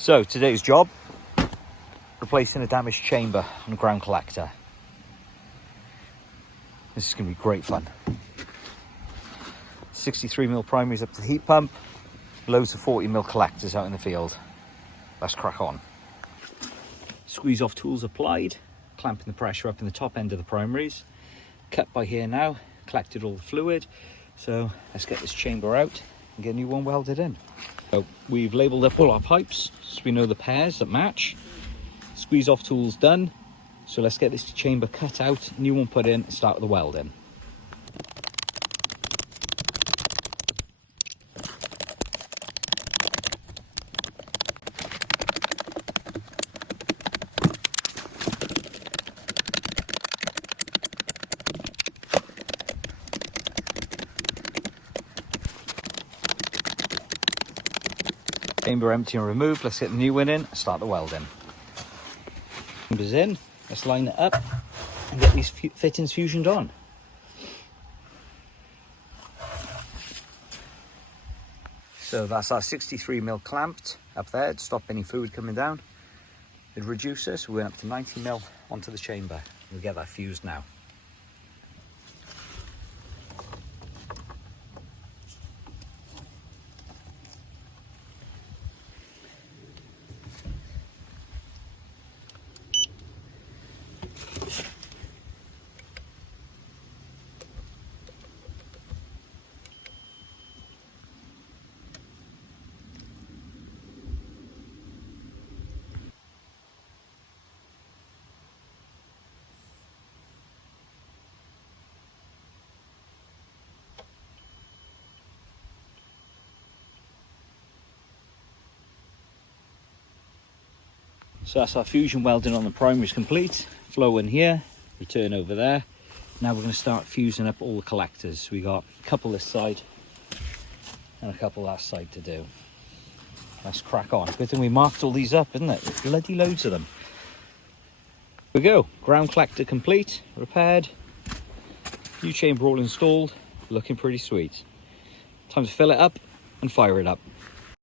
So today's job, replacing a damaged chamber on a ground collector. This is going to be great fun. 63mm primaries up to the heat pump, loads of 40mm collectors out in the field. Let's crack on. Squeeze off tools applied, clamping the pressure up in the top end of the primaries. Cut by here now, collected all the fluid. So let's get this chamber out and get a new one welded in. So we've labelled up all our pipes so we know the pairs that match. Squeeze off tools done. So let's get this chamber cut out, new one put in, and start with the welding. Chamber empty and removed, let's get the new one in and start the welding. Chamber's in, let's line it up and get these fittings fusioned on. So that's our 63mm clamped up there to stop any fluid coming down. It reduces, we went up to 90mm onto the chamber. We'll get that fused now. So that's our fusion welding on the primaries complete. Flow in here, return over there. Now we're going to start fusing up all the collectors. We got a couple this side and a couple that side to do. Let's crack on. Good thing we marked all these up, isn't it? There's bloody loads of them. Here we go. Ground collector complete, repaired. New chamber all installed. Looking pretty sweet. Time to fill it up and fire it up.